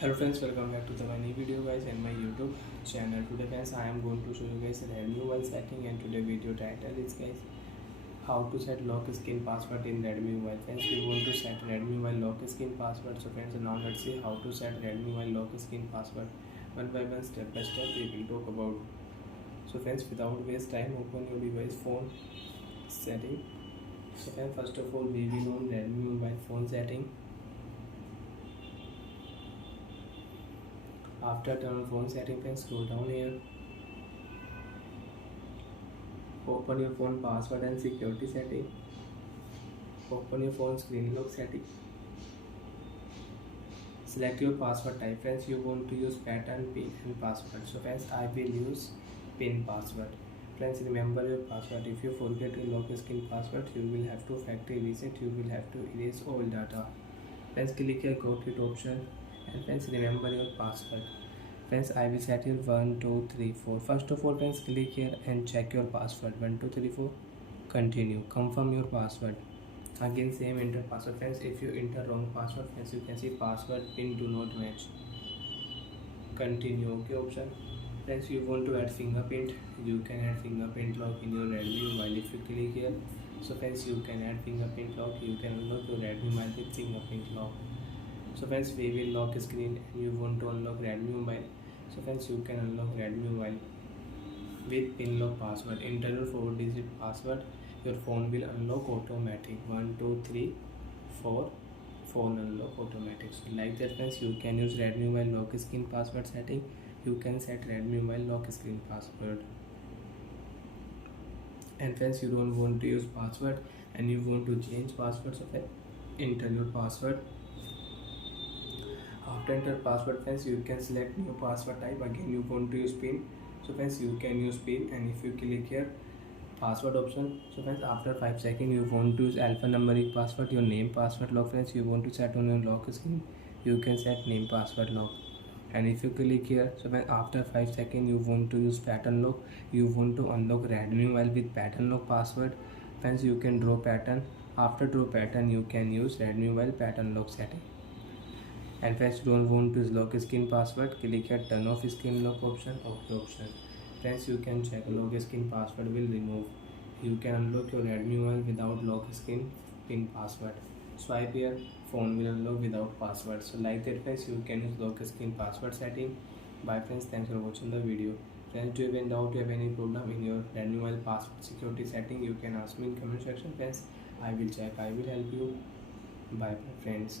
Hello friends, welcome back to my new video guys and my YouTube channel. Today guys I am going to show you guys a Redmi mobile setting, and today video title is guys how to set lock screen password in Redmi mobile. Friends, we want to set Redmi mobile lock screen password. So friends, now let's see how to set Redmi mobile lock screen password. One by one, step by step we will talk about. So friends, without waste time, open your device phone setting. So friends, first of all we will on Redmi mobile phone setting. After turn on phone setting, friends, scroll down here. Open your phone password and security setting. Open your phone screen lock setting. Select your password type. Friends, you want to use pattern, pin and password. So friends, I will use pin password. Friends, remember your password. If you forget your lock screen password, you will have to factory reset. You will have to erase all data. Friends, click here go to it option, and friends, remember your password. Friends, I will set here 1 2 3 4. First of all, friends, click here and check your password. 1 2 3 4. Continue. Confirm your password. Again same enter password. Friends, if you enter wrong password, friends, you can see password pin do not match. Continue. Okay option. Friends, you want to add fingerprint, you can add fingerprint lock in your Redmi mobile. If you click here, so friends, you can add fingerprint lock. You can unlock your Redmi mobile with fingerprint lock. So friends, we will lock screen and you want to unlock Redmi mobile. So friends, you can unlock Redmi mobile with pin lock password. Enter your 4-digit password. Your phone will unlock automatic. 1 2 3 4. Phone unlock automatic. So like that friends, you can use Redmi mobile lock screen password setting. You can set Redmi mobile lock screen password. And friends, you don't want to use password and you want to change password, so enter your password. After enter password, friends, you can select new password type. Again you want to use pin, so friends, you can use pin. And if you click here password option, so friends, after 5 seconds you want to use alphanumeric password, your name password lock. Friends, you want to set on your lock screen, you can set name password lock. And if you click here, so when after 5 seconds you want to use pattern lock, you want to unlock Redmi mobile with pattern lock password. Friends, you can draw pattern. After draw pattern, you can use Redmi mobile pattern lock setting. And friends, you don't want to use lock screen password, click here turn off screen lock option. Okay option. Friends, you can check lock screen password will remove. You can unlock your Redmi mobile without lock screen pin password. Swipe here, phone will unlock without password. So like that friends, you can use lock screen password setting. Bye friends, thanks for watching the video. Friends, do you have any doubt, do you have any problem in your Redmi mobile password security setting, you can ask me in comment section. Friends, I will check, I will help you. Bye friends.